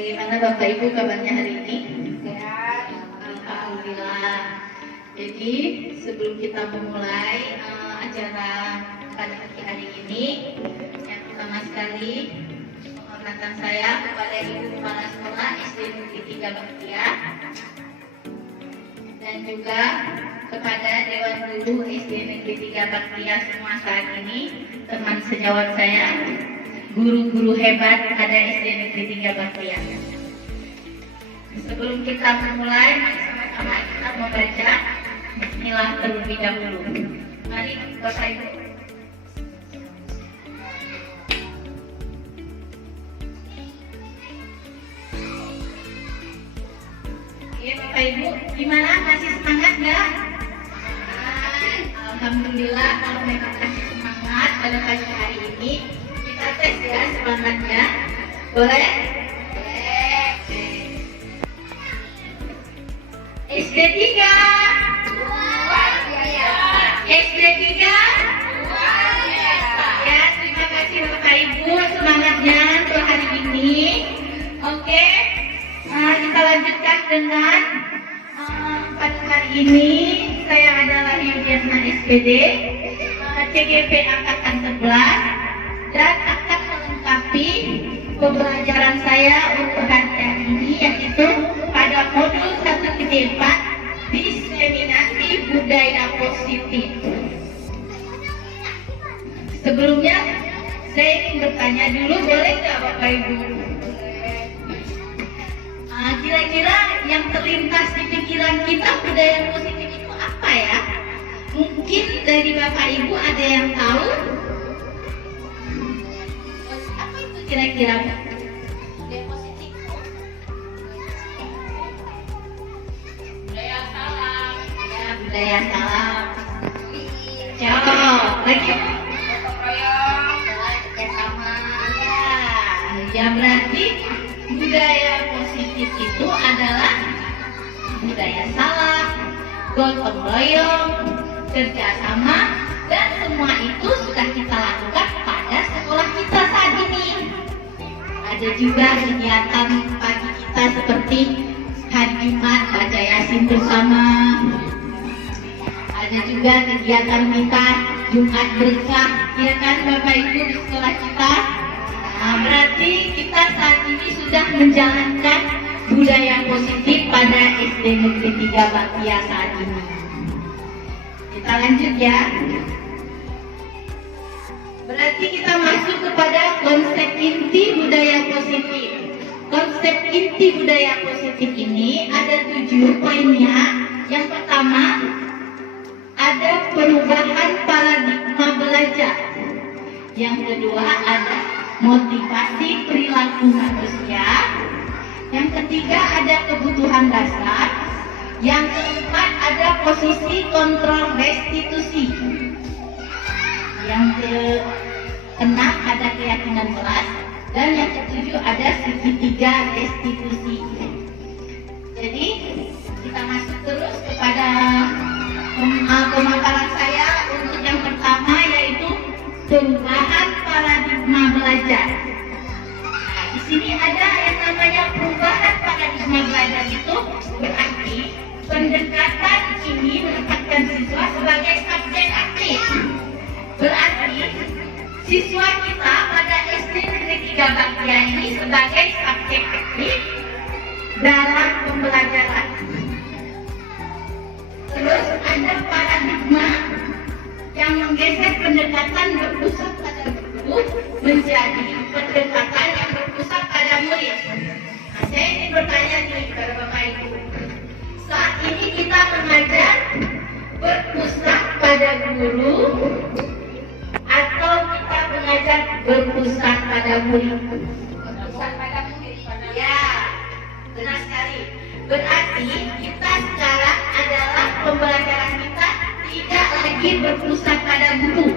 Bagaimana Bapak Ibu kabarnya hari ini? Sehat. Alhamdulillah. Jadi sebelum kita memulai acara pada pagi hari ini, yang pertama sekali penghormatan saya kepada Ibu Kepala Sekolah SD Negeri 3 Baktia dan juga kepada Dewan Guru SD Negeri 3 Baktia semua saat ini, teman sejawat saya, guru-guru hebat ada SD Negeri 3 Baktia. Sebelum kita memulai, mari sama-sama kita membaca Bismillah terlebih dahulu. Mari Bapak Ibu. Oke Bapak Ibu, gimana? Masih semangat nggak? Alhamdulillah kalau memang masih semangat pada pagi hari ini, kita tes ya semangatnya. Boleh? SD 3 Luar biasa. SD 3 Luar biasa. Ya, terima kasih Bapak Ibu semangatnya untuk hari ini. Oke, kita lanjutkan dengan pada hari ini saya adalah Yudiana SPD CGP angkatan 11 dan akan melengkapi pembelajaran saya untuk hari ini, yaitu pada modul 1-4 diseminasi budaya positif. Sebelumnya saya ingin bertanya dulu, boleh nggak Bapak Ibu? Kira-kira yang terlintas di pikiran kita budaya positif itu apa ya? Mungkin dari Bapak Ibu ada yang tahu? Apa itu kira-kira? Budaya positif. Budaya salam. Ya, budaya salam. Cowok, lagi Gotong royong. kerjasama. Ya, berarti budaya positif itu adalah budaya salam, gotong royong, kerjasama, dan semua itu sudah kita lakukan pada sekolah kita saat ini. Ada juga kegiatan pagi kita seperti hari Jumat baca Yasin bersama. Ada juga kegiatan kita Jumat berkah, ya kan Bapak Ibu di sekolah kita. Nah, berarti kita saat ini sudah menjalankan budaya positif pada SD Negeri 3 Baktia saat ini. Kita lanjut ya. Berarti kita masuk kepada konsep inti budaya positif. Konsep inti budaya positif ini ada 7 poinnya. Yang pertama, ada perubahan paradigma belajar. Yang kedua, ada motivasi perilaku manusia. Yang ketiga, ada kebutuhan dasar. Yang keempat, ada posisi kontrol restitusi. Yang keenam, ada keyakinan kelas. Dan yang ketujuh, ada segitiga restitusi. Jadi kita masuk terus kepada pemaparan saya untuk yang pertama, yaitu perubahan paradigma belajar. Nah, di sini ada yang namanya perubahan paradigma belajar, itu berarti pendekatan ini menempatkan siswa sebagai subjek aktif. Berarti siswa kita pada SD Negeri 3 Baktia ini sebagai subjek aktif dalam pembelajaran. Terus ada paradigma yang menggeser pendekatan berpusat pada guru menjadi pendekatan yang berpusat pada murid. Nah, saya ingin bertanya nih kepada Bapak Ibu, saat ini kita mengajar berpusat pada guru atau kita mengajar berpusat pada murid? Berpusat pada murid. Ya, benar sekali. Berarti kita sekarang adalah pembelajaran kita tidak lagi berpusat pada guru.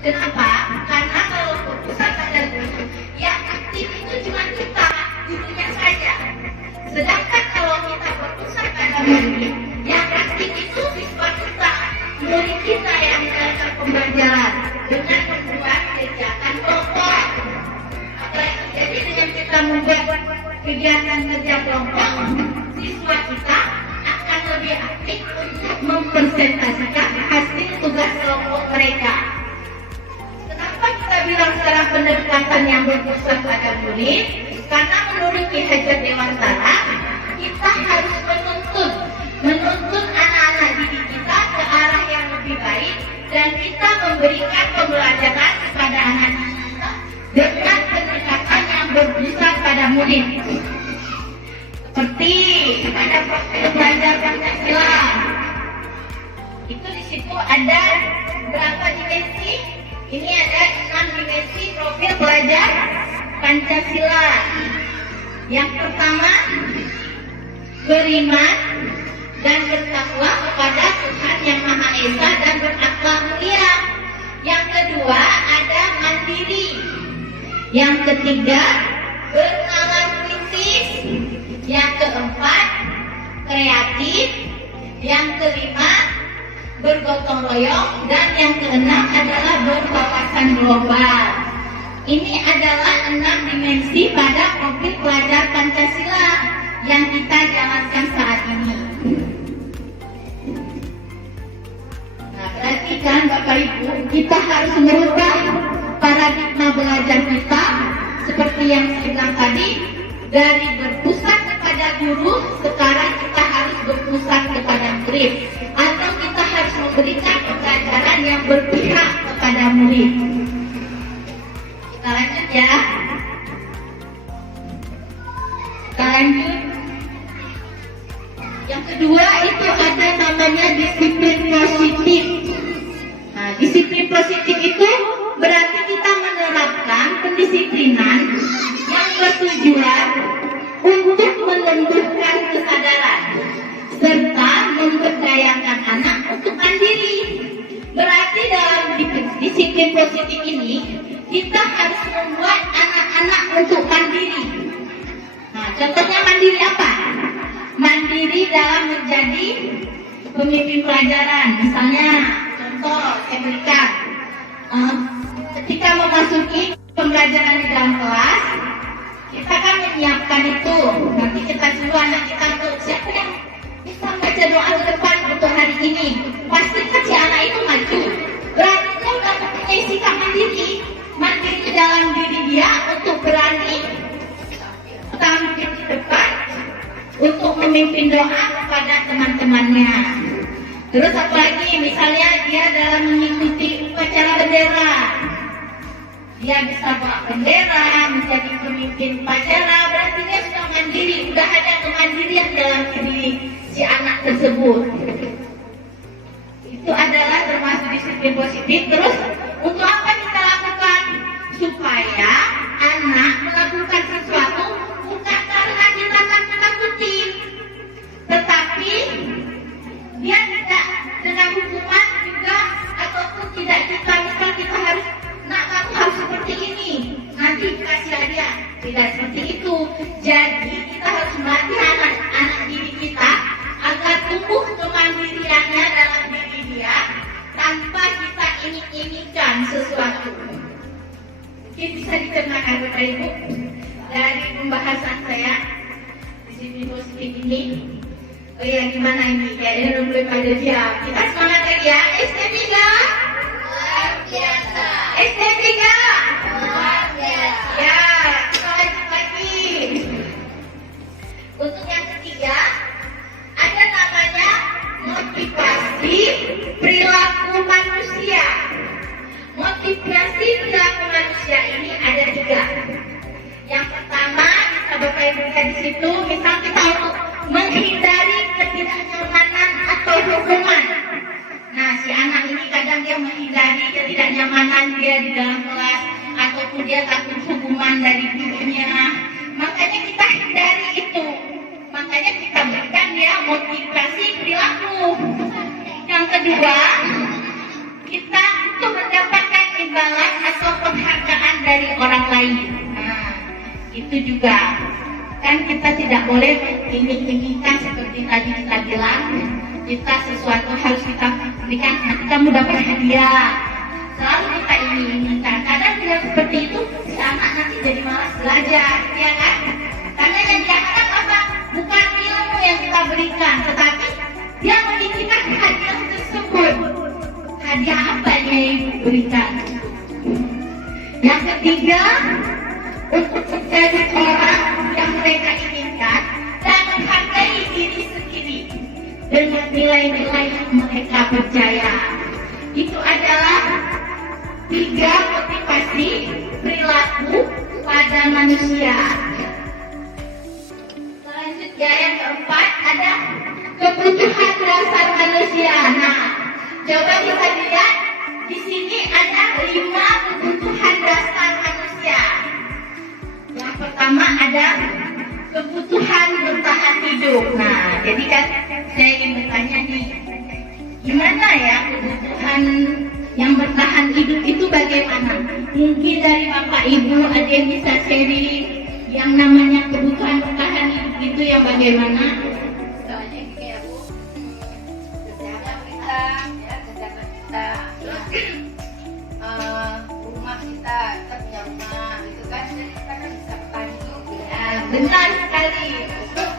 Kenapa? Karena kalau berpusat pada guru, yang aktif itu cuma kita, gurunya saja. Sedangkan kalau kita berpusat pada murid, yang aktif itu siswa kita, murid kita yang menjalankan pembelajaran dengan membuat kegiatan kelompok. Apa yang terjadi dengan kita membuat kegiatan kerja kelompok, siswa kita akan lebih aktif untuk mempresentasikan hasil tugas kelompok mereka. Kenapa kita bilang secara pendekatan yang berpusat pada murid? Karena menurut Ki Hajar Dewantara, kita harus menuntut anak-anak didik kita ke arah yang lebih baik, dan kita memberikan pembelajaran kepada anak didik kita dengan pendekatan yang berpusat pada murid. Seperti pada profil belajar Pancasila, itu di situ ada berapa dimensi? Ini ada 6 dimensi profil belajar Pancasila. Yang pertama, beriman dan bertakwa kepada Tuhan Yang Maha Esa dan berakhlak mulia. Yang kedua, ada mandiri. Yang ketiga, bernalar kritis. Yang keempat, kreatif. Yang kelima, bergotong royong. Dan yang keenam adalah berwawasan global. Ini adalah 6 dimensi pada profil pelajar Pancasila yang kita jalankan saat ini. Nah, berarti kan Bapak Ibu, kita harus merubah paradigma belajar kita seperti yang saya bilang tadi, dari berpusat kepada guru, sekarang kita harus berpusat kepada murid, atau kita harus memberikan pembelajaran yang berpihak kepada murid. Kita lanjut ya. Kita lanjut. Yang kedua itu ada namanya disiplin positif. Nah, disiplin positif itu berarti kita menerapkan pendisiplinan yang bertujuan untuk menumbuhkan kesadaran serta memberdayakan anak untuk mandiri. Berarti dalam disiplin positif ini kita harus membuat anak-anak untuk mandiri. Nah, contohnya mandiri apa? Mandiri dalam menjadi pemimpin pelajaran. Misalnya, contoh saya berikan, ketika memasuki pembelajaran di dalam kelas, kita kan menyiapkan itu. Nanti kita suruh anak kita untuk siapa yang bisa baca doa ke depan untuk hari ini. Pastikan si anak itu maju. Berarti dia sudah mempunyai sikap mandiri. Mandiri dalam diri dia untuk berani tampil di depan untuk memimpin doa kepada teman-temannya. Terus apalagi misalnya dia dalam mengikuti upacara bendera, dia bisa bawa bendera, menjadi pemimpin upacara, berarti dia sudah mandiri, sudah ada kemandirian dalam diri si anak tersebut. Itu adalah termasuk disiplin positif. Terus untuk apa kita lakukan? Supaya anak melakukan sesuatu bukan karena kita takut-takuti, tetapi dia tidak dengan hukuman juga, ataupun tidak kita misal kita harus, nak kamu harus seperti ini, nanti dikasih hadiah. Tidak seperti itu. Jadi kita harus melatih anak-anak diri kita agar tumbuh kemandiriannya dalam diri dia tanpa kita ingin-inginkan sesuatu. Mungkin bisa dicernakan Bapak Ibu dari pembahasan saya disiplin positif ini. Oh ya, gimana ini? Kayaknya belum pada siap. Kita semangat lagi ya. ST3 luar biasa. ST3 luar biasa. Ya, kita lanjut lagi. Untuk yang ketiga, ada namanya motivasi perilaku manusia. Motivasi perilaku manusia ini ada 3. Yang pertama, bisa Bapak Ibu lihat di situ, misal kita untuk menghindari ketidaknyamanan atau hukuman. Nah, si anak ini kadang dia menghindari ketidaknyamanan dia di dalam kelas, ataupun dia takut hukuman dari gurunya. Makanya kita hindari itu. Makanya kita berikan dia motivasi perilaku. Yang kedua, kita untuk mendapatkan imbalan atau penghargaan dari orang lain. Nah, itu juga kan kita tidak boleh ingin-inginkan seperti tadi kita bilang, kita sesuatu harus kita berikan, nanti kamu dapat hadiah. Selalu kita ingin-inginkan. Kadang tidak seperti itu, si anak nanti jadi malas belajar, ya kan? Karena yang hadiah apa yang Ibu berikan? Yang ketiga, untuk menjadi orang yang mereka inginkan dan menghargai diri sendiri dengan nilai-nilai yang mereka percaya. Itu adalah 3 motivasi perilaku pada manusia. Selanjutnya yang keempat ada kebutuhan dasar manusia. Nah, coba kita lihat di sini ada 5 kebutuhan dasar manusia. Yang pertama ada kebutuhan bertahan hidup. Nah, jadi kan saya ingin bertanya nih, gimana ya kebutuhan yang bertahan hidup itu bagaimana? Mungkin dari Bapak Ibu ada yang bisa sharing yang namanya kebutuhan bertahan hidup itu yang bagaimana? Soalnya gini ya Bu, kesehatan kita, ya kesehatan kita, terus rumah kita punya rumah, itu kan jadi kita kan bisa bertahan hidup. Ya, benar sekali.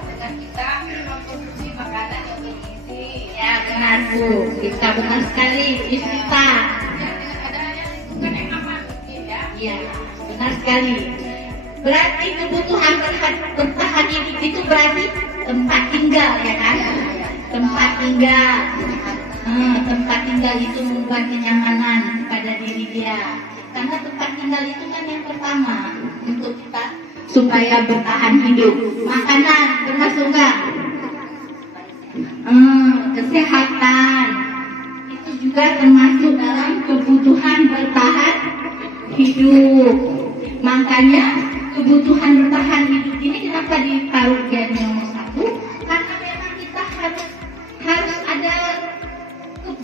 Dengan kita mengkonsumsi makanan yang bergizi. Ya, benar Bu. Kita benar sekali. Kita. Ya, dengan adanya lingkungan yang aman mungkin ya. Iya, benar sekali. Berarti kebutuhan bertahan hidup itu berarti tempat tinggal, ya kan? Tempat tinggal. Tempat tinggal itu membuat kenyamanan pada diri dia. Karena tempat tinggal itu kan yang pertama untuk kita supaya bertahan hidup. Makanan termasuk enggak? Kesehatan itu juga termasuk dalam kebutuhan bertahan hidup. Makanya kebutuhan bertahan hidup ini kenapa ditaruh jadi nomor 1? Karena memang kita harus ada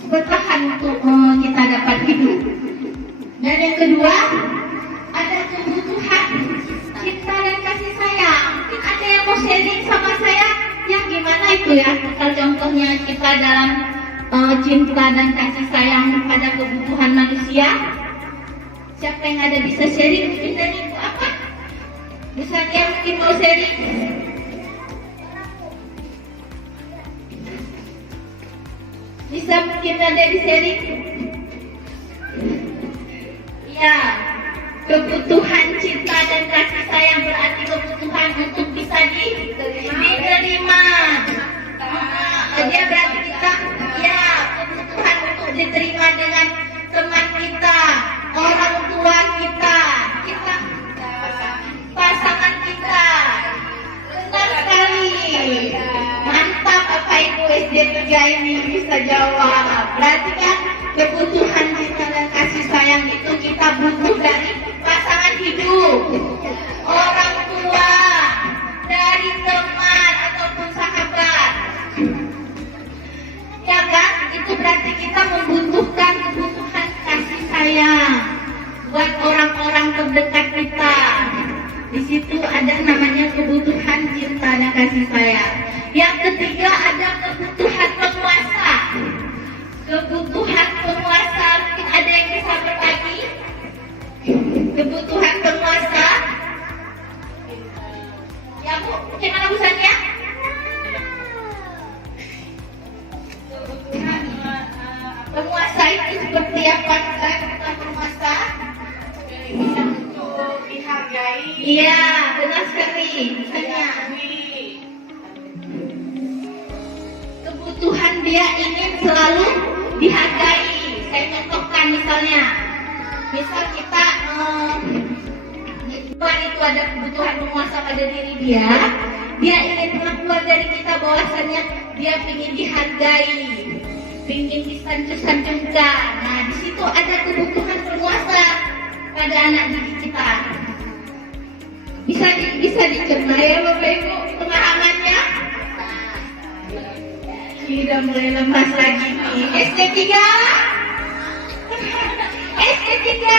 bertahan untuk kita dapat hidup. Dan yang kedua ada kebutuhan cinta dan kasih sayang. Mungkin ada yang mau sharing sama saya yang gimana itu ya? Kalau contohnya kita dalam cinta dan kasih sayang pada kebutuhan manusia. Siapa yang ada bisa sharing? Mungkin dari Ibu apa? Misalnya mungkin mau sharing. Bisa mungkin ada di sharing. Ya, kebutuhan cinta dan kasih sayang berarti kebutuhan untuk bisa diterima. Dia berarti kita, ya, kebutuhan untuk diterima dengan teman kita, orang tua kita, pasangan kita. Benar sekali. Mantap Bapak Ibu SD 3 ini bisa jawab. Berarti kan kebutuhan cinta dan kasih sayang itu kita butuh dari pasangan hidup, orang tua, dari teman ataupun sahabat. Ya kan? Itu berarti kita membutuhkan kebutuhan kasih sayang buat orang-orang terdekat kita. Di situ ada namanya kebutuhan cinta dan kasih sayang. Yang ketiga ada kebutuhan penguasa. Kebutuhan penguasa, mungkin ada yang bisa berbagi? Kebutuhan penguasa. Ya Bu, gimana Bu Sania? Penguasa itu seperti apa? Kebutuhan penguasa? Untuk dihargai. Iya, benar sekali. Misalnya kebutuhan dia ingin selalu dihargai. Saya contohkan misalnya, misal kita itu ada kebutuhan penguasa pada diri dia ingin pengakuan dari kita bahwasannya dia ingin dihargai, ingin disanjung-sanjungkan. Nah, di situ ada kebutuhan penguasa pada anak didik kita. Bisa dicerna ya Bapak Ibu pemahamannya? Sudah mulai lemas lagi nih. SD 3. SD 3.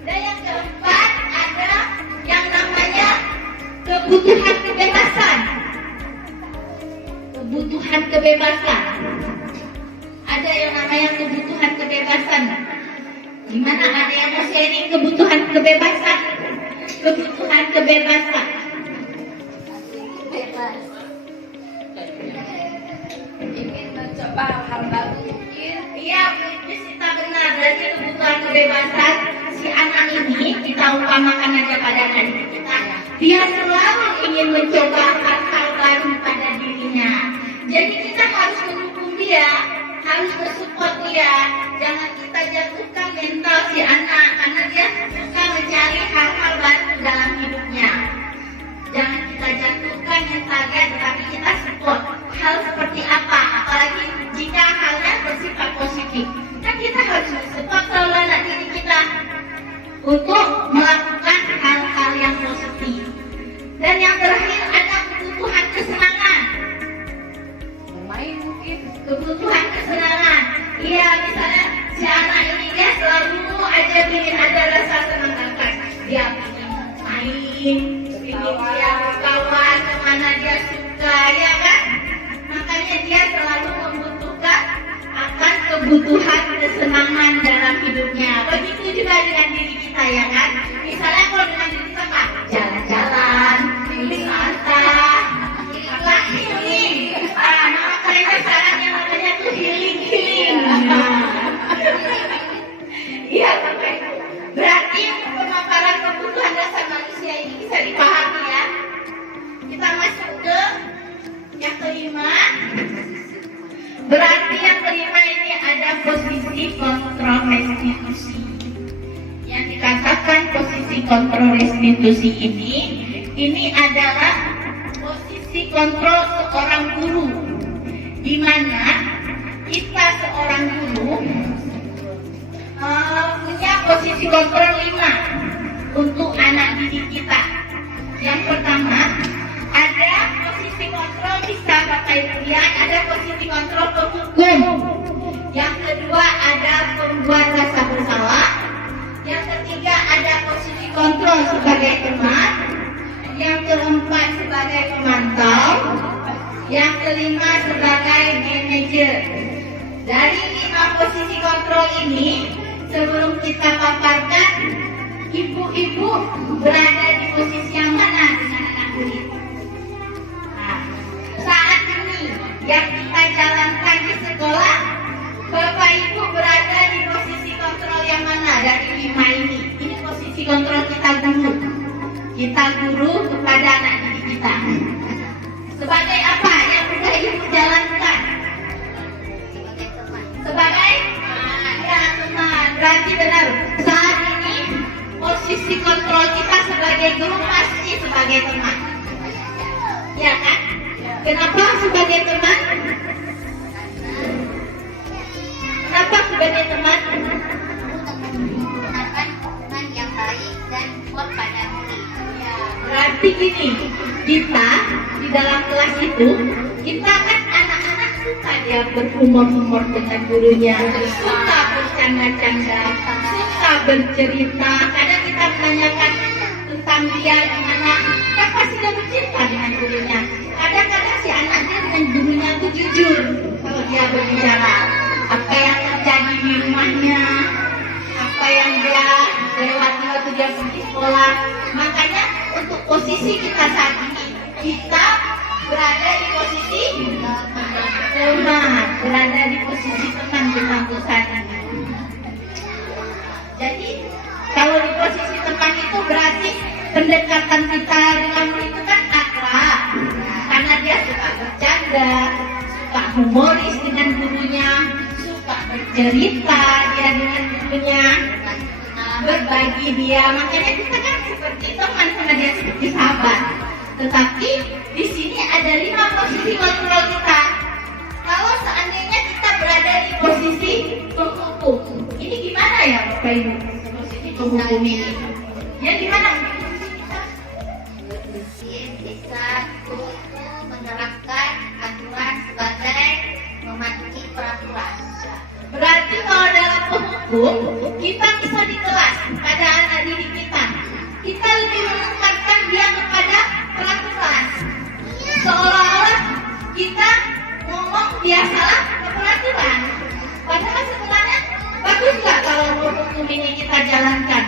Dan yang keempat ada yang namanya kebutuhan kebebasan. Kebutuhan kebebasan. Ada yang namanya kebutuhan kebebasan. Gimana ada yang mau sharing kebutuhan kebebasan? Kebutuhan kebebasan. Bebas. Ingin berarti kebutuhan kebebasan si anak ini, kita umpamakan aja pada anak kita, dia selalu ingin mencoba hal-hal baru pada dirinya. Jadi kita harus mendukung dia, harus mensupport dia. Jangan kita jatuhkan mental si anak karena dia suka mencari hal-hal baru dalam hidupnya. Jangan kita jatuhkan mental dia, tetapi kita support. Hal seperti apa? Apalagi jika halnya bersifat positif. Kan kita harus support selalu anak diri kita untuk melakukan hal-hal yang positif. Dan yang terakhir ada kebutuhan kesenangan. Bermain mungkin. Kebutuhan kesenangan. Iya, misalnya si anak ini dia selalu aja ingin ada rasa senang nafas. Dia ingin main, ingin dia berkawan kemana dia suka, ya kan? Makanya dia selalu membutuhkan akan kebutuhan kesenangan dalam hidupnya. Begitu juga dengan diri kita, ya kan? Misalnya kalau dengan diri kita apa? Jalan-jalan, wisata, apa healing. Nama kerennya sekarang yang namanya tuh healing. Iya, sampai berarti untuk pemaparan kebutuhan dasar manusia ini bisa dipahami ya. Kita masuk ke yang kelima. Berarti yang kelima ini ada posisi kontrol restitusi. Yang dikatakan posisi kontrol restitusi ini adalah posisi kontrol seorang guru, di mana kita seorang guru punya posisi kontrol 5 untuk anak didik kita. Yang pertama, ada posisi kontrol bisa Bapak Ibu lihat, ada posisi kontrol penghukum. Yang kedua ada pembuat rasa bersalah. Yang ketiga ada posisi kontrol sebagai teman. Yang keempat sebagai pemantau. Yang kelima sebagai manajer. Dari 5 posisi kontrol ini, sebelum kita paparkan, ibu-ibu berada di posisi yang mana dengan anak murid? Nah, saat ini yang kita jalankan di sekolah, Bapak Ibu berada di posisi kontrol yang mana dari 5 ini? Ini posisi kontrol kita guru. Kita guru kepada anak didik kita. Sebagai apa yang sudah Ibu jalankan? Sebagai teman. Berarti benar. Saat ini posisi kontrol kita sebagai guru pasti sebagai teman. Ya kan? Kenapa sebagai teman? Kenapa sebagai teman? Menggunakan hubungan yang baik dan kuat pada murid. Ya, berarti gini, kita di dalam kelas itu, kita kan anak-anak suka dia berhumor-humor dengan gurunya, suka bercanda-canda, suka bercerita. Kadang kita menanyakan tentang dia gimana, kan pasti dia bercerita dengan gurunya. Kadang-kadang si anaknya dengan gurunya itu jujur kalau dia berbicara. Apa yang terjadi di rumahnya, apa yang dia lewati waktu dia pergi sekolah. Makanya untuk posisi kita saat ini, kita berada di posisi teman, berada di posisi teman kita untuk saat ini. Jadi kalau di posisi teman itu berarti pendekatan kita dengan murid itu kan akrab, karena dia suka bercanda, suka humoris dengan gurunya, suka bercerita dia dengan gurunya, berbagi dia. Makanya kita kan seperti teman sama dia, seperti sahabat. Tetapi di sini ada 5 posisi kontrol kita. Kalau seandainya kita berada di posisi penghukum, ini gimana ya Bapak Ibu? Posisi penghukum ini, ya gimana? Bisa menerapkan aturan sebagai mematuhi peraturan. Berarti kalau dalam penghukum, kita bisa di kelas pada anak didik kita. Kita lebih menempatkan dia kepada peraturan. Seolah-olah kita ngomong dia salah ke peraturan. Padahal sebenarnya bagus nggak kalau hukum ini kita jalankan?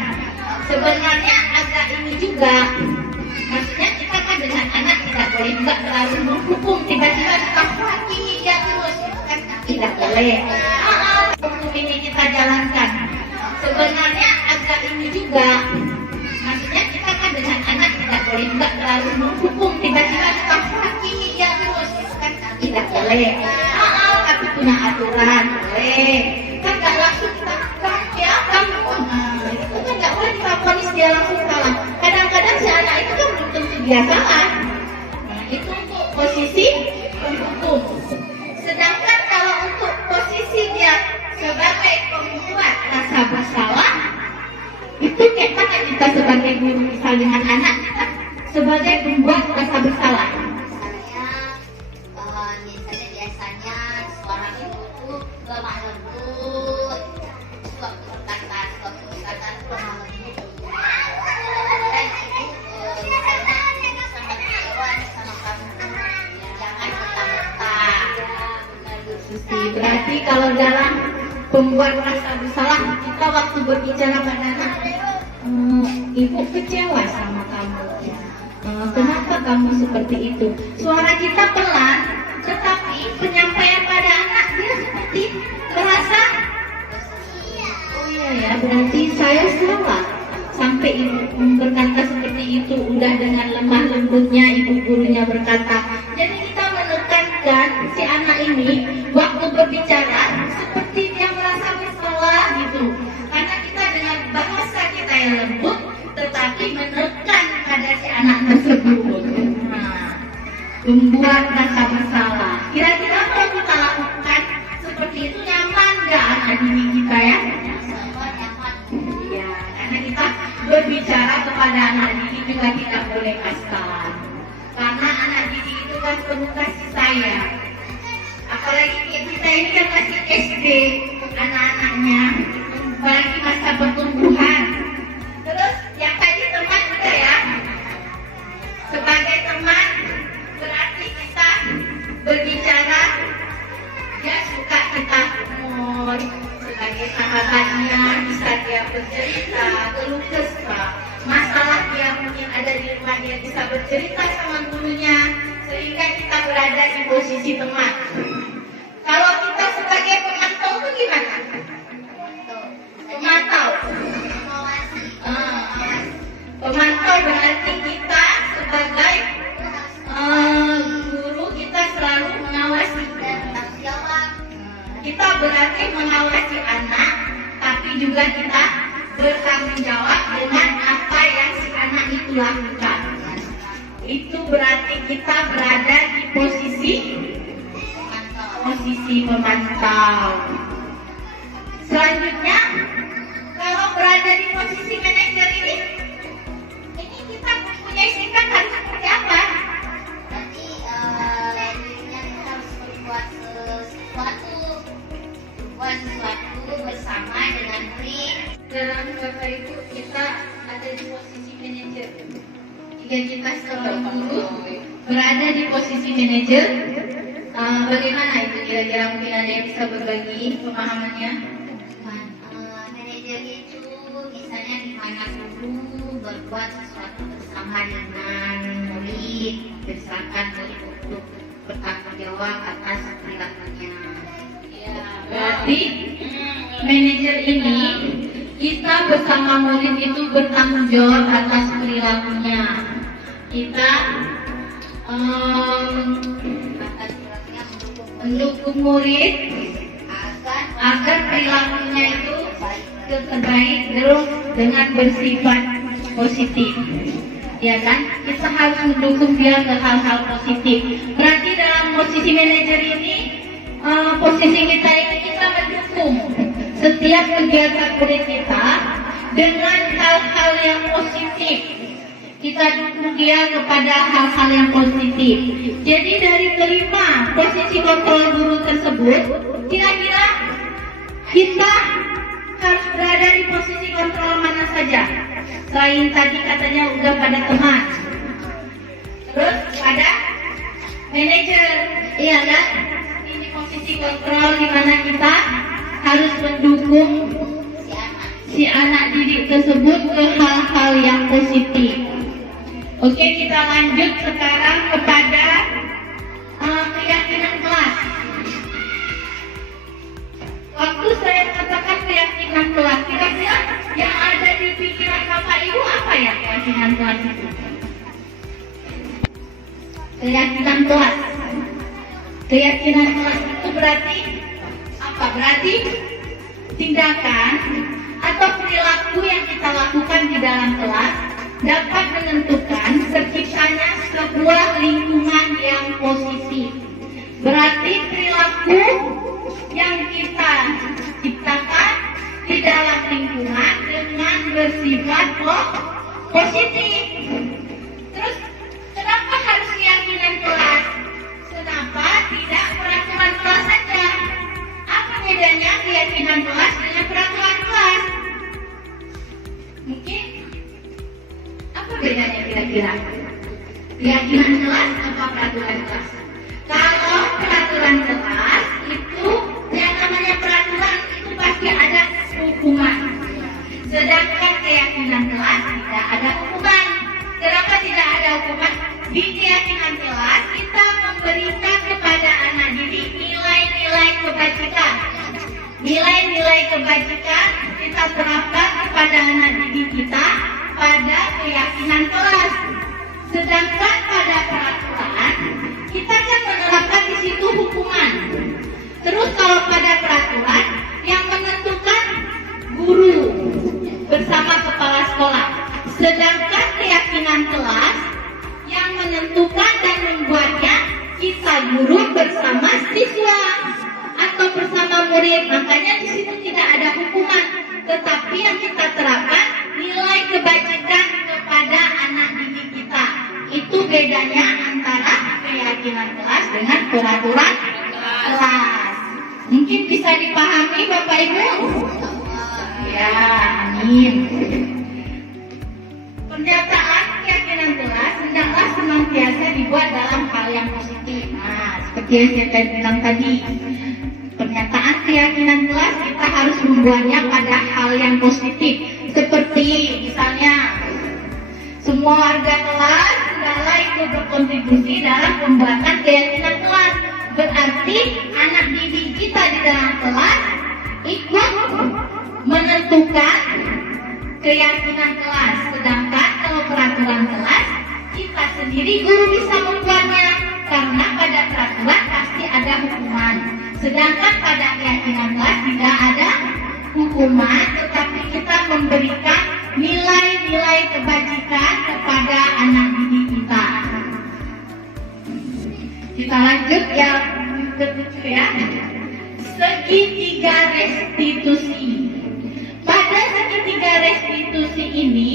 Sebenarnya agak ini juga. Maksudnya kita kan dengan anak tidak boleh juga terlalu menghukum. Tiba-tiba kita hakimi dia terus, kan tidak boleh. Hukum ini kita jalankan. Jadi nggak terlalu menghukum, tiba-tiba kita hakimi dia terus, itu kan tidak boleh. Tapi punya aturan boleh. Kan nggak langsung kita ya kamu, itu kan nggak boleh kita vonis dia langsung salah. Kadang-kadang si anak itu kan belum tentu dia salah. Nah, itu untuk posisi penghukum. Sedangkan kalau untuk posisi dia sebagai pembuat rasa bersalah, itu kayak mana kita sebagai guru misal dengan anak kita sebagai pembuat rasa bersalah. Misalnya biasanya suara ibu tuh lemah lembut, suatu perkataan lemah lembut. Dan ibu misalnya sama kecewa sama kamu, jangan mentah-mentah. Berarti kalau dalam pembuat rasa bersalah kita waktu berbicara pada anak, ibu kecewa sama kamu. Kenapa kamu seperti itu? Suara kita pelan, tetapi penyampaian pada anak dia seperti terasa, oh iya ya, berarti saya salah. Sampai ibu berkata seperti itu, udah dengan lemah lembutnya ibu gurunya berkata. Jadi kita menekankan si anak ini waktu berbicara seperti dia merasa bersalah gitu. Karena kita dengan bahasa kita yang lembut, tetapi menekan pada si anak tersebut. Membuat rasa bersalah. Kira-kira kalau kita lakukan seperti itu nyaman nggak anak didik kita ya? Ya, karena kita berbicara kepada anak didik juga tidak boleh kasar. Karena anak didik itu kan penuh kasih sayang. Apalagi kita ini kan masih SD, anak-anaknya, apalagi masa pertumbuhan. Terus yang tadi teman udah ya, sebagai teman berarti kita berbicara, dia suka kita humor, sebagai sahabatnya bisa dia bercerita, keluh kesah, masalah dia mungkin ada di rumah dia bisa bercerita sama gurunya, sehingga kita berada di posisi teman. Kalau kita sebagai pemantau itu gimana? Pemantau. Pemantau berarti kita sebagai guru kita selalu mengawasi. Kita berarti mengawasi anak, tapi juga kita bertanggung jawab dengan apa yang si anak itu lakukan. Itu berarti kita berada di posisi pemantau. Selanjutnya, kalau berada di posisi manajer ini kita punya sikap harus seperti apa? Berarti lanjutnya kita harus berbuat sesuatu bersama dengan tim. Dalam Bapak Ibu kita ada di posisi manajer. Jika kita seorang guru berada di posisi manajer, bagaimana itu kira-kira, mungkin ada yang bisa berbagi pemahamannya? Manajer itu misalnya di mana guru berbuat sesuatu bersama dengan murid, misalkan murid untuk bertanggung jawab atas perilakunya. Ya, berarti manajer ini kita bersama murid itu bertanggung jawab atas perilakunya. Kita mendukung murid agar perilakunya itu terbaik terus dengan bersifat positif. Ya kan? Kita harus mendukung dia ke hal-hal positif. Berarti dalam posisi manajer ini, posisi kita ini kita mendukung setiap kegiatan murid kita dengan hal-hal yang positif. Kita dukung dia kepada hal-hal yang positif. Jadi dari kelima posisi kontrol guru tersebut, kira-kira kita harus berada di posisi kontrol mana saja? Selain tadi katanya udah pada teman, terus pada manajer, iya kan? Ini posisi kontrol di mana kita harus mendukung si anak didik tersebut ke hal-hal yang positif. Oke, kita lanjut sekarang kepada keyakinan kelas. Waktu saya katakan keyakinan kelas, kira-kira yang ada di pikiran Bapak Ibu apa ya keyakinan kelas itu? keyakinan kelas. Keyakinan kelas itu berarti apa? Berarti tindakan atau perilaku yang kita lakukan di dalam kelas dapat menentukan terciptanya sebuah lingkungan yang positif. Berarti perilaku yang kita ciptakan di dalam lingkungan dengan bersifat positif. Terus kenapa harus keyakinan kelas? Kenapa tidak peraturan kelas saja? Apa bedanya keyakinan kelas dengan peraturan kelas? Mungkin apa bedanya kira-kira? Keyakinan kelas apa peraturan kelas? Kalau peraturan kelas itu yang namanya peraturan itu pasti ada hukuman. Sedangkan keyakinan kelas tidak ada hukuman. Kenapa tidak ada hukuman? Di keyakinan kelas kita memberikan kepada anak didik nilai-nilai kebajikan. Nilai-nilai kebajikan kita terapkan kepada anak didik kita pada keyakinan kelas. Sedangkan pada peraturan kita kan menerapkan di situ hukuman. Terus kalau pada peraturan yang menentukan guru bersama kepala sekolah. Sedangkan keyakinan kelas yang menentukan dan membuatnya kita guru bersama siswa atau bersama murid. Makanya di situ tidak ada hukuman, tetapi yang kita terapkan nilai kebajikan kepada anak didik kita. Itu bedanya antara keyakinan kelas dengan peraturan kelas. Mungkin bisa dipahami Bapak Ibu? Ya, amin. Pernyataan keyakinan kelas hendaklah senantiasa dibuat dalam hal yang positif. Nah, seperti yang saya bilang tadi, pernyataan keyakinan kelas kita harus membuatnya pada hal yang positif. Seperti misalnya, semua warga kelas hendaklah ikut berkontribusi dalam pembuatan keyakinan kelas. Berarti anak didik kita di dalam kelas ikut menentukan keyakinan kelas. Sedangkan kalau peraturan kelas kita sendiri guru bisa membuatnya, karena pada peraturan pasti ada hukuman. Sedangkan pada keyakinan kelas tidak ada hukuman, tetapi kita memberikan nilai-nilai kebajikan kepada anak didik kita. Kita lanjut yang ketujuh ya. Segitiga restitusi. Pada segitiga restitusi ini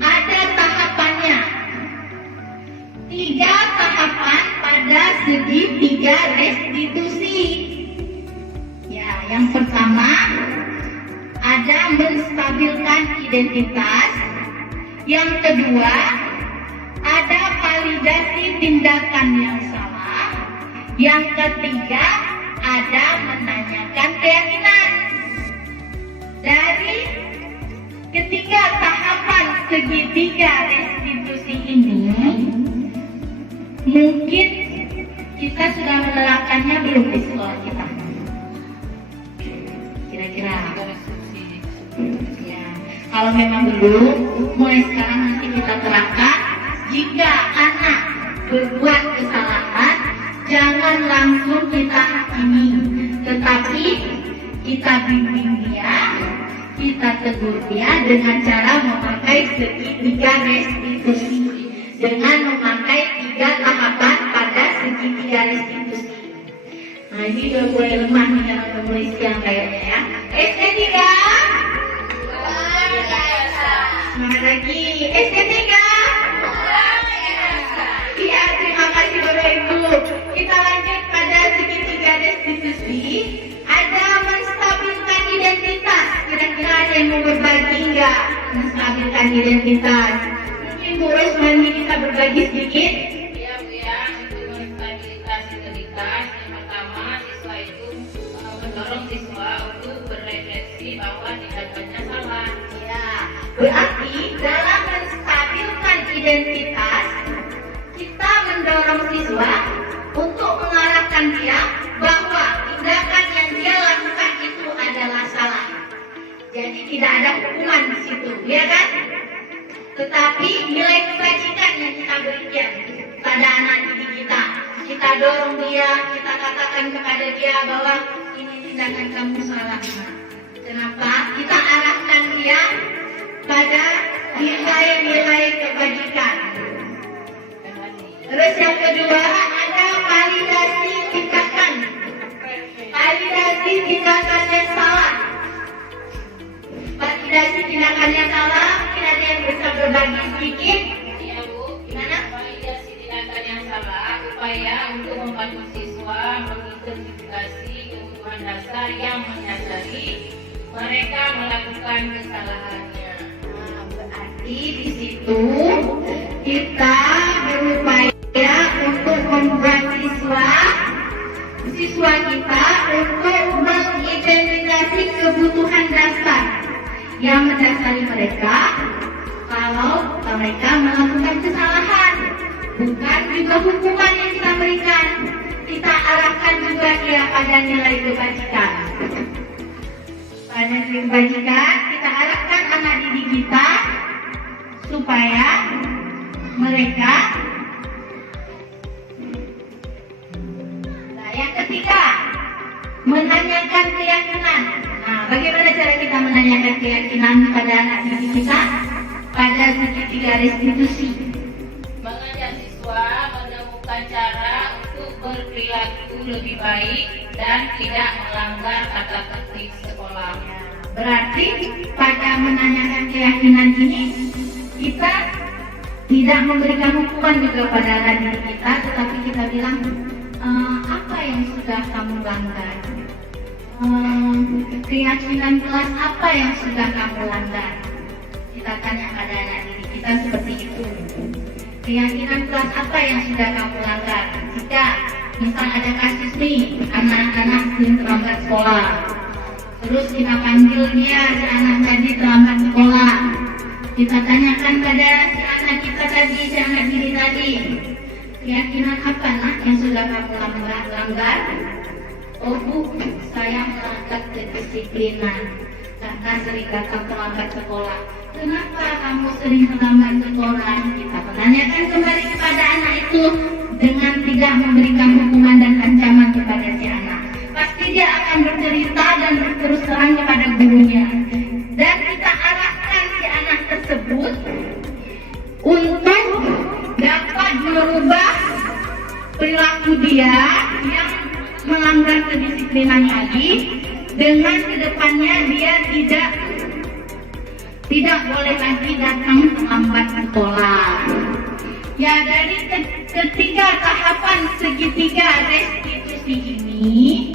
ada tahapannya. 3 tahapan pada segitiga restitusi. Ya, yang pertama ada menstabilkan identitas. Yang kedua ada validasi tindakan yang salah. Yang ketiga ada menanyakan keyakinan. Dari ketiga tahapan segitiga restitusi ini, mungkin kita sudah menerapkannya belum di sekolah kita? Kira-kira ya, kalau memang belum, mulai sekarang nanti kita terapkan. Jika anak berbuat kesalahan, jangan langsung kita hakimi, tetapi kita bimbing dia, kita tegur dia dengan cara memakai segitiga restitusi, dengan memakai 3 tahapan pada segitiga restitusi. Nah, ini udah mulai lemah nih, udah mulai siang kayaknya ya. ST3 luar biasa. Semangat lagi. ST3 luar biasa. Iya, terima kasih Bapak Ibu. Kita lanjut pada segitiga restitusi. Ada menstabilkan identitas. Kira-kira ada yang mau berbagi nggak menstabilkan identitas? Mungkin Bu Rosmani bisa berbagi sedikit. Iya Bu ya, untuk menstabilitas identitas yang pertama siswa itu mendorong siswa untuk berefleksi bahwa tindakannya salah. Ya, berarti dalam menstabilkan identitas kita mendorong siswa untuk mengarahkan dia bahwa tindakan yang dia lakukan itu adalah salah. Jadi tidak ada hukuman di situ, ya kan? Tetapi nilai kebajikan yang kita berikan pada anak didik dorong dia, kita katakan kepada dia bahwa ini tindakan kamu salah. Kenapa? Kita arahkan dia pada nilai-nilai kebajikan. Terus yang kedua ada validasi tindakan. Validasi tindakan yang salah. Validasi tindakan yang salah, mungkin ada yang bisa berbagi sedikit. Ya Bu, Gimana? validasi tindakan yang salah, upaya untuk membantu siswa mengidentifikasi kebutuhan dasar yang mendasari mereka melakukan kesalahannya. Nah, berarti di situ kita berupaya untuk membuat siswa kita untuk mengidentifikasi kebutuhan dasar yang mendasari mereka kalau mereka melakukan kesalahan. Bukan juga hukuman yang kita berikan, kita arahkan juga dia pada nilai kebajikan. Pada nilai kebajikan kita arahkan anak didik kita supaya mereka. Nah, yang ketiga, menanyakan keyakinan. Nah, bagaimana cara kita menanyakan keyakinan pada anak didik kita? Pada segitiga restitusi. Mengajak siswa menemukan cara untuk berperilaku lebih baik dan tidak melanggar tata tertib sekolah. Berarti pada menanyakan keyakinan ini kita tidak memberikan hukuman juga pada anak didik kita, tetapi kita bilang apa yang sudah kamu langgar, keyakinan kelas apa yang sudah kamu langgar. Kita tanya pada anak didik kita seperti itu. Keyakinan kelas apa yang sudah kamu langgar? Jika misal ada kasus nih, anak-anak terlambat sekolah, terus kita panggil dia, si anak tadi terlambat sekolah, kita tanyakan pada si anak kita tadi, si anak diri tadi, keyakinan apa nak yang sudah kamu langgar? Oh Bu, saya melanggar kedisiplinan karena sering datang terlambat sekolah. Kenapa kamu sering terlambat sekolah? Kita menanyakan kembali kepada anak itu dengan tidak memberikan hukuman dan ancaman kepada si anak. Pasti dia akan bercerita dan berterus terang kepada gurunya. Dan kita arahkan si anak tersebut untuk dapat merubah perilaku dia yang melanggar kedisiplinan tadi, dengan kedepannya dia tidak boleh lagi datang terlambat sekolah. Ya, dari ketiga tahapan segitiga restitusi ini,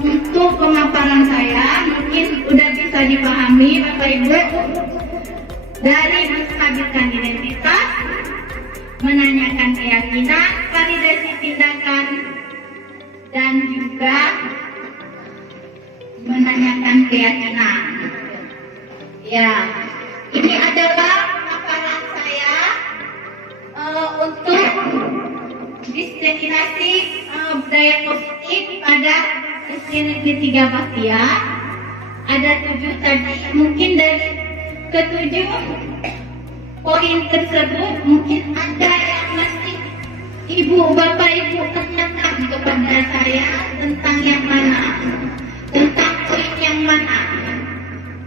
untuk pemaparan saya mungkin udah bisa dipahami Bapak Ibu. Dari menstabilkan identitas, menanyakan keyakinan, validasi tindakan, dan juga menanyakan keyakinan. Ya, ini adalah pemaparan saya untuk diseminasi budaya positif pada SD Negeri 3 Baktia. Ada 7 tadi, mungkin dari ke-7 poin tersebut mungkin ada yang masih Ibu Bapak Ibu tanyakan kepada saya tentang yang mana, tentang poin yang mana.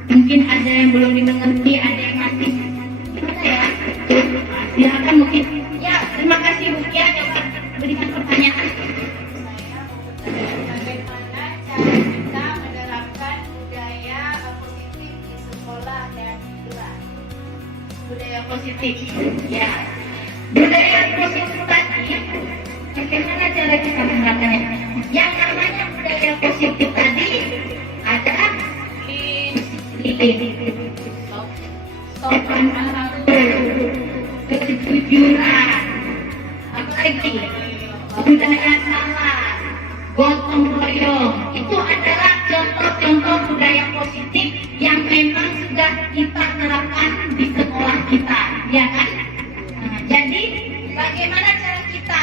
Mungkin ada yang belum dimengerti, ada yang masih gimana ya? Silakan mungkin. Ya, terima kasih Bu ya, dapat berikan pertanyaan. Bagaimana cara kita menerapkan budaya positif di sekolah dan di kelas? Budaya positif, ya. Budaya positif tadi, bagaimana cara kita menerapkannya? Yang namanya budaya positif tadi ada disiplin, sopan santun, kejujuran, apalagi budaya salah, gotong royong. Itu adalah contoh-contoh budaya positif yang memang sudah kita terapkan di sekolah kita, ya kan? Nah, jadi bagaimana cara kita?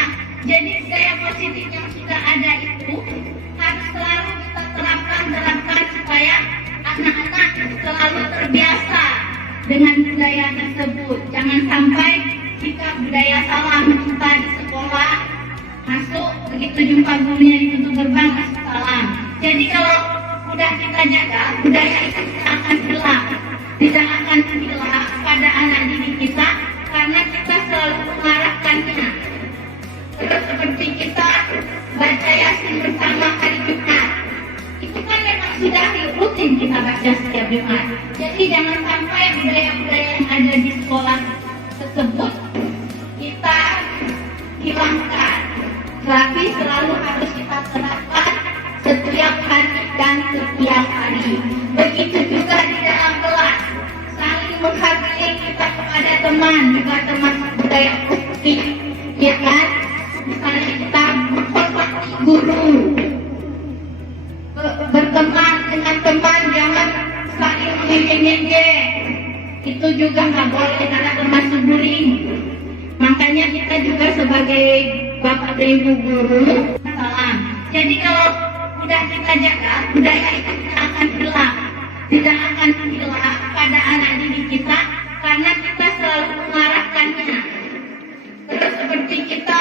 Jadi budaya positif yang sudah ada itu harus selalu kita terapkan supaya anak-anak selalu terbiasa dengan budaya tersebut. Jangan sampai jika budaya salah kita di sekolah masuk, begitu jumpa gurunya di pintu gerbang kasih salam. Jadi kalau udah kita jaga, budaya itu tidak akan hilang pada anak didik kita karena kita selalu mengarahkannya. Terus seperti kita baca Yasin bersama hari Jumat, itu kan memang sudah rutin kita baca setiap Jumat. Jadi jangan sampai budaya-budaya yang ada di sekolah tersebut kita hilangkan, tapi selalu harus kita terapkan setiap hari dan setiap hari. Begitu juga di dalam kelas, saling menghargai kita kepada teman, juga termasuk budaya positif, ya kan? Misalnya kita menghormati guru, berteman dengan teman, jangan saling mengejek-ngejek. Itu juga nggak boleh karena termasuk bullying. Makanya kita juga sebagai bapak dan ibu guru salam. Jadi kalau udah kita jaga, budaya itu tidak akan hilang pada anak didik kita karena kita selalu mengarahkannya. Terus seperti kita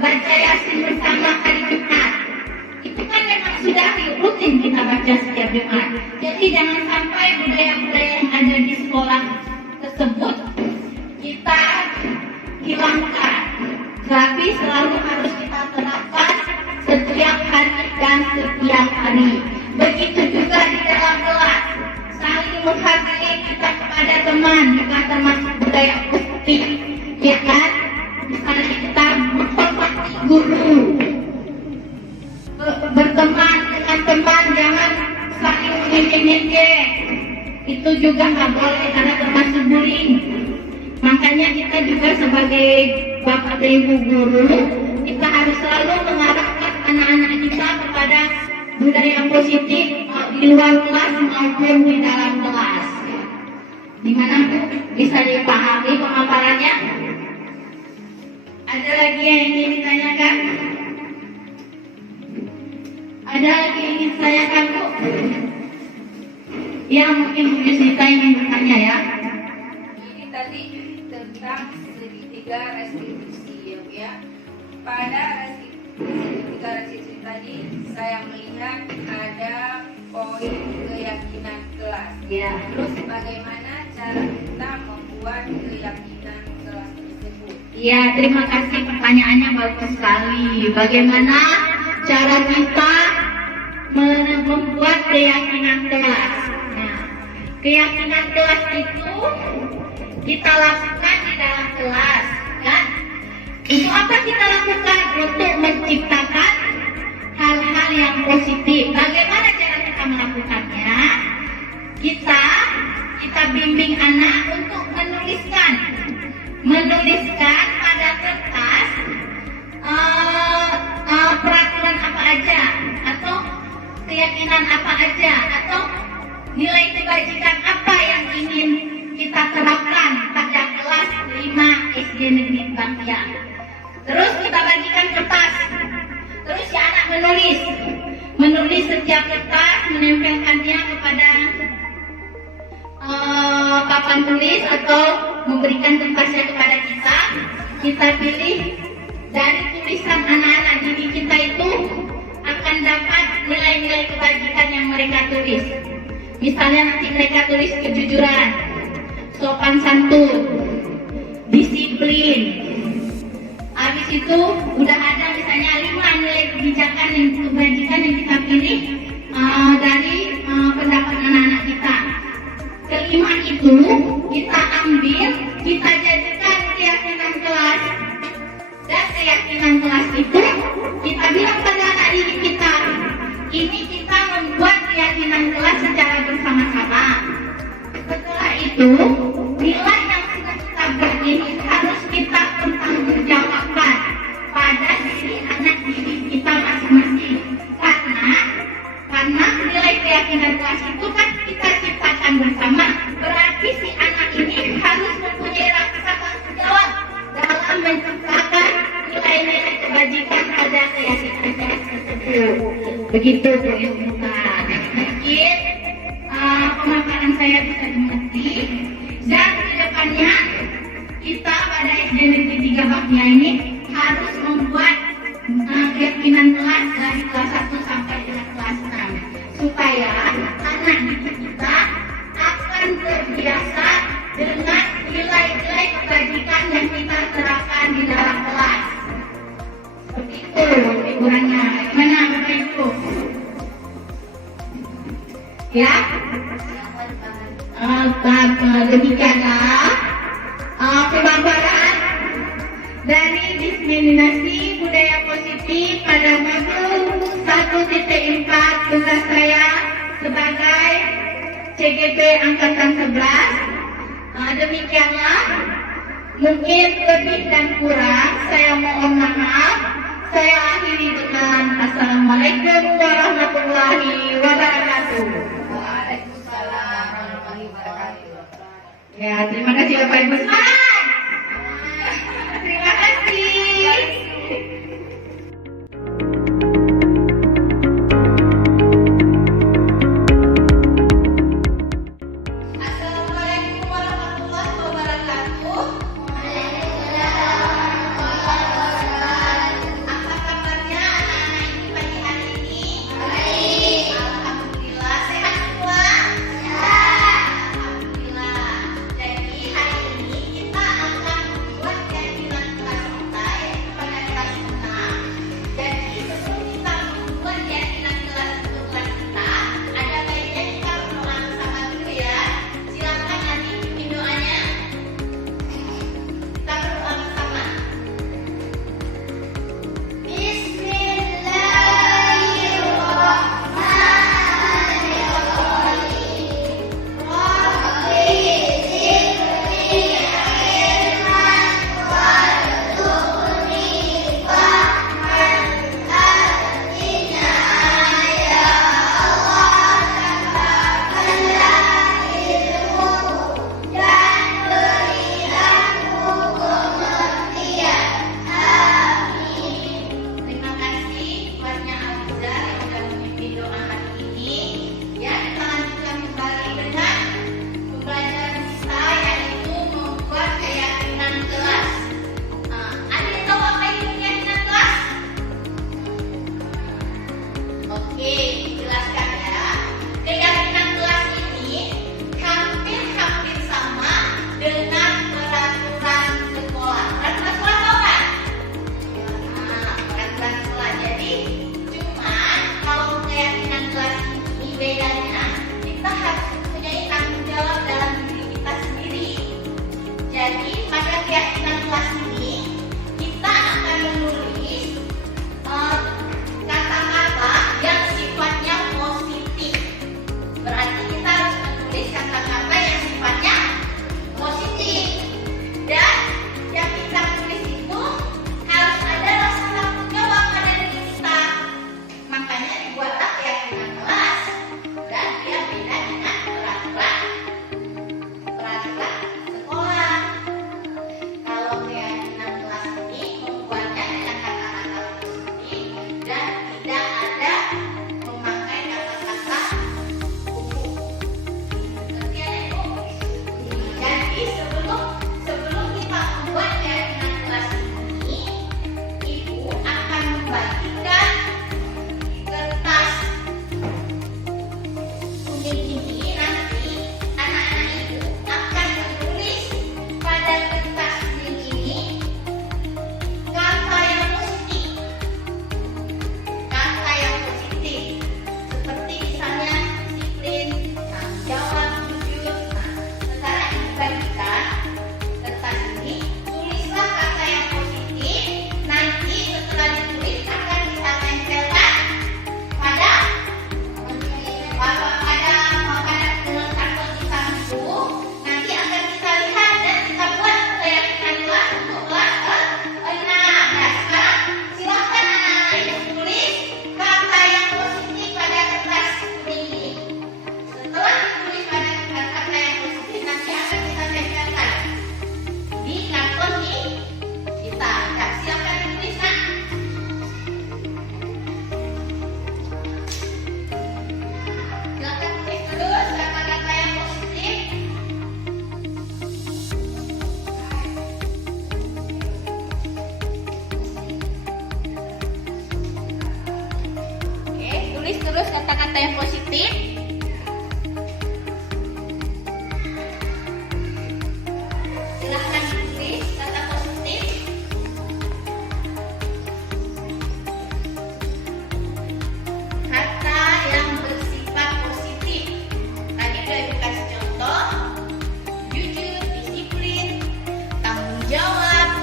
baca Yasin bersama hari Jumat, itu kan memang sudah rutin kita baca setiap Jumat. Jadi jangan sampai budaya-budaya yang ada di sekolah tersebut kita hilangkan, tapi selalu harus kita terapkan setiap hari dan setiap hari. Begitu juga di dalam kelas, saling menghargai kita kepada teman, juga termasuk budaya positif, ya kan? Misalnya kita menghormati guru, berteman dengan teman, jangan saling mengejek-ngejek. Itu juga nggak boleh karena termasuk bullying. Makanya kita juga sebagai bapak dan ibu guru, kita harus selalu mengarahkan anak-anak kita kepada budaya yang positif di luar kelas maupun di dalam kelas. Gimana Bu? Bisa dipahami pemaparannya? Ada lagi yang ingin ditanyakan? Ada lagi yang ingin ditanyakan Bu? Ya mungkin Bu Yusita ingin bertanya ya. Ini tadi tentang segitiga restitusi ya. Pada segitiga restitusi tadi saya melihat ada poin keyakinan kelas. Ya. Terus bagaimana cara kita membuat keyakinan kelas tersebut? Ya, terima kasih, pertanyaannya bagus sekali. Bagaimana cara kita membuat keyakinan kelas? Nah, keyakinan kelas itu kita lakukan di dalam kelas, kan? Itu apa kita lakukan untuk menciptakan hal-hal yang positif. Bagaimana cara kita melakukannya? Kita bimbing anak untuk menuliskan pada kertas peraturan apa aja, atau keyakinan apa aja, atau nilai kebajikan apa yang ingin kita terapkan pada kelas 5 SD Negeri Baktiar. Terus kita bagikan kertas, terus si anak menulis setiap kertas, menempelkannya kepada papan tulis atau memberikan kertasnya kepada kita. Kita pilih dari tulisan anak-anak didik kita itu akan dapat nilai-nilai kebajikan yang mereka tulis. Misalnya nanti mereka tulis kejujuran, sopan santun, disiplin. Habis itu udah ada misalnya 5 nilai kebajikan yang kita pilih dari pendapat anak-anak kita. Kelima itu kita ambil, kita jadikan keyakinan kelas, dan keyakinan kelas itu kita bilang pada anak didik kita, ini kita membuat keyakinan kelas secara bersama-sama. Setelah itu nilai yang sudah kita buat ini harus kita pertanggungjawabkan pada diri anak didik kita masing-masing, karena nilai keyakinan kelas itu kan kita ciptakan bersama, berarti si anak ini harus mempunyai rasa tanggung jawab dalam menciptakan nilai-nilai kebajikan pada keyakinan kelas tersebut. Begitu Bu Yusita. Mungkin pemaparan saya bisa dimengerti, dan kedepannya kita pada SD Negeri 3 Baktiar ini harus membuat pimpinan kelas dari kelas 1 sampai dengan kelas 6 supaya anak didik kita akan terbiasa dengan nilai-nilai kebajikan yang kita terapkan di dalam kelas. Seperti itu liburannya. Gimana Bapak Ibu? Ya? Demikianlah pemaparan dari diseminasi budaya positif pada modul 1.4 tugas saya sebagai CGP Angkatan 11. Demikianlah, mungkin lebih dan kurang saya mohon maaf. Saya akhiri dengan Assalamualaikum warahmatullahi wabarakatuh. Waalaikumsalam warahmatullahi wabarakatuh. Ya, terima kasih Bapak Ibu. Semangat! Terima kasih. Assalamualaikum warahmatullahi wabarakatuh. Apa kabarnya anak-anak ini pagi hari ini? Baik. Alhamdulillah sehat semua. Alhamdulillah. Jadi hari ini kita kata-kata yang positif? Silahkan tulis kata positif. Kata yang bersifat positif. Tadi udah dikasih contoh. Jujur, disiplin, tanggung jawab.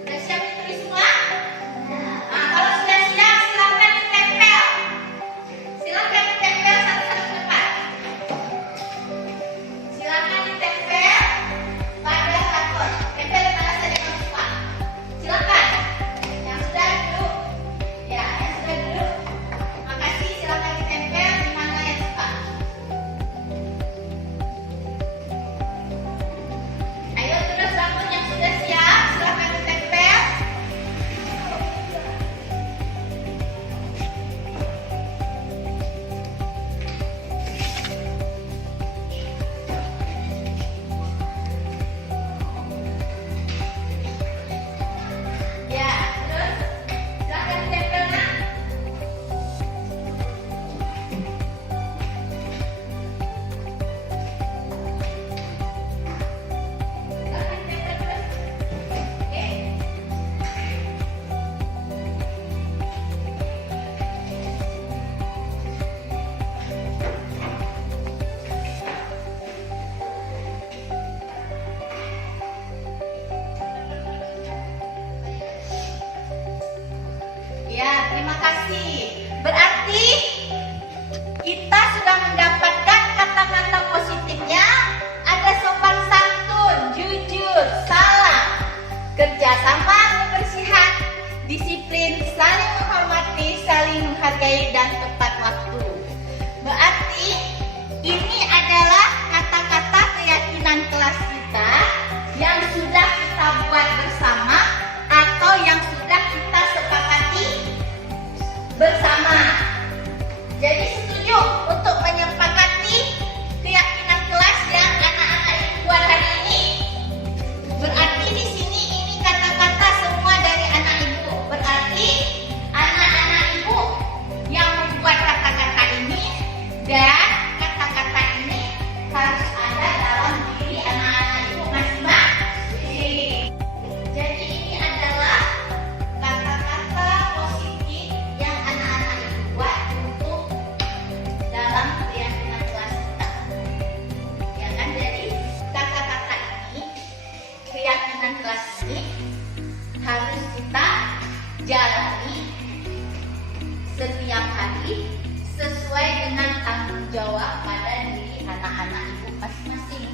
Udah siap ditulis semua? Nah, kalau sudah siap, silakan ditempel. Silakan ditempel satu-satu depan. Silakan ditempel pada karton. Tempel di mana saja yang suka. Silakan. Yang sudah duduk. Ya, yang sudah duduk. Makasih, silakan ditempel di mana yang suka. Ayo terus rambut yang sudah siap, silakan ditempel. Ya, terus silakan ditempel nak. Silakan ditempel terus. Oke. Ya, terima kasih. Berarti kita sudah mendapatkan kata-kata positifnya. Ada sopan santun, jujur, salam, kerjasama, kebersihan, disiplin, saling menghormati, saling menghargai, dan tepat waktu. Berarti ini adalah kata-kata keyakinan kelas kita yang sudah kita buat bersama atau yang sudah kita sepakati bersama. Jadi setuju untuk menyepakati keyakinan kelas yang anak-anak ini buat hari ini. Berarti di sini ini kata-kata semua dari anak ibu. Berarti anak-anak ibu yang membuat kata-kata ini dan kata-kata ini harus ada dalam diri anak-anak ibu masing-masing. Jadi ini adalah kata-kata positif yang anak-anak ibu buat untuk dalam keyakinan kelas kita. Ya kan, jadi kata-kata ini, keyakinan kelas ini harus kita jalani setiap hari sesuai dengan tanggung jawab pada diri anak-anak ibu masing-masing.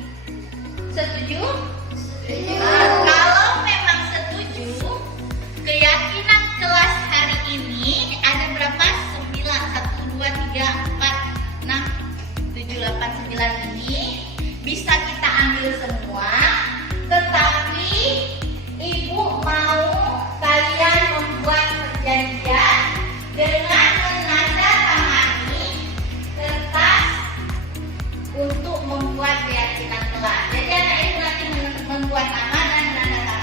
Setuju? Setuju. Kalau memang setuju, keyakinan kelas hari ini ada berapa? 9, 1, 2, 3, 4, 6, 7, 8, 9 ini bisa kita ambil semua. Tetapi ibu mau kalian membuat perjanjian dengan menandatangani kertas untuk membuat keyakinan kelas. Jadi anak ibu nanti membuat nama dan menandatangani.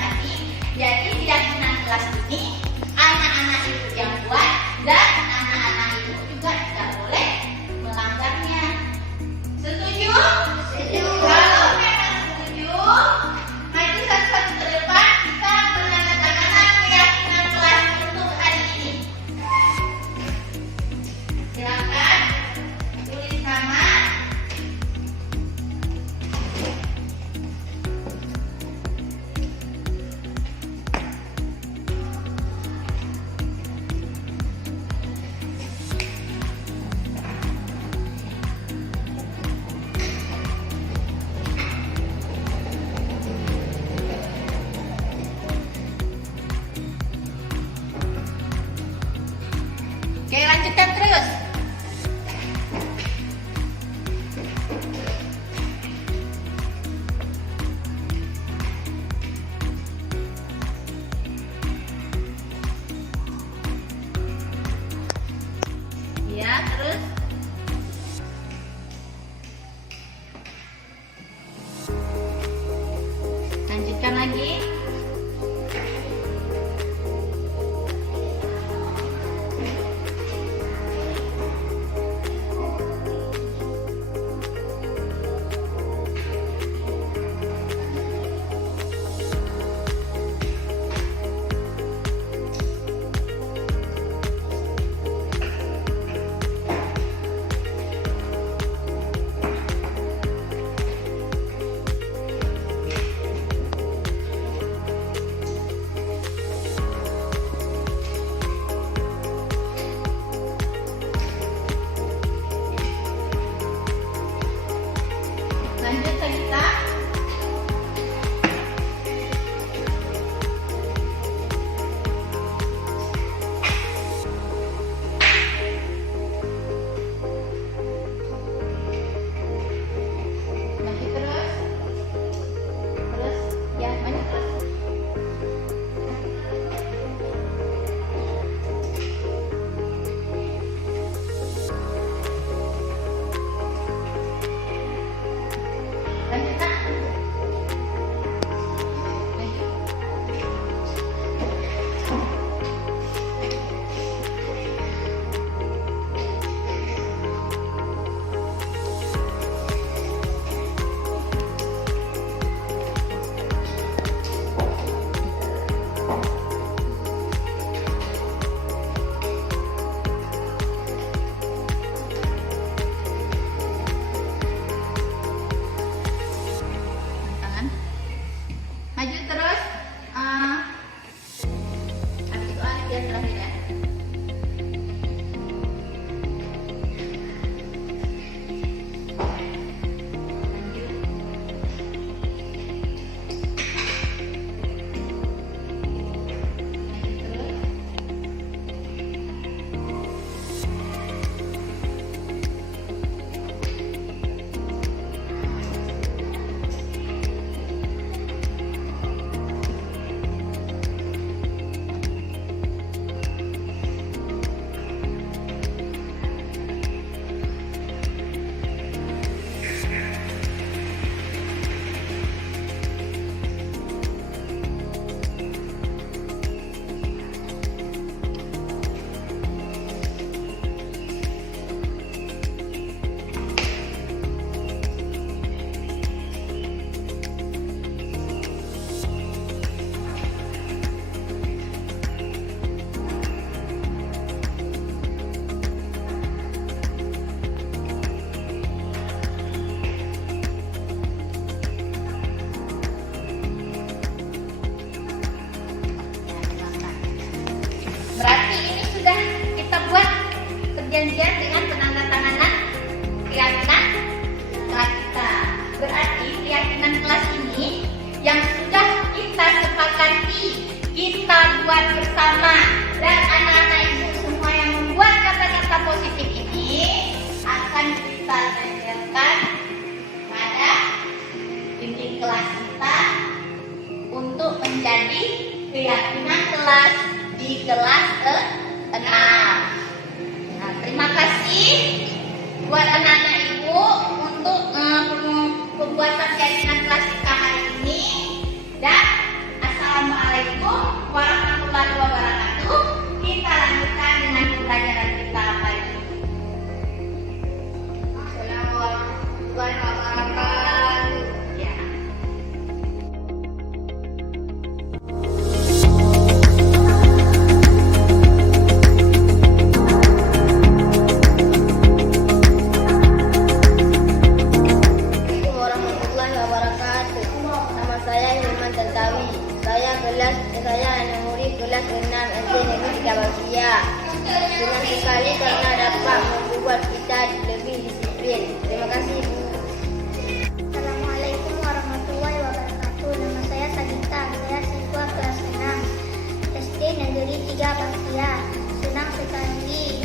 sekali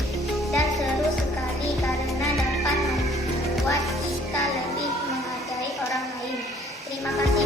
dan seru sekali karena dapat membuat kita lebih menghargai orang lain. Terima kasih.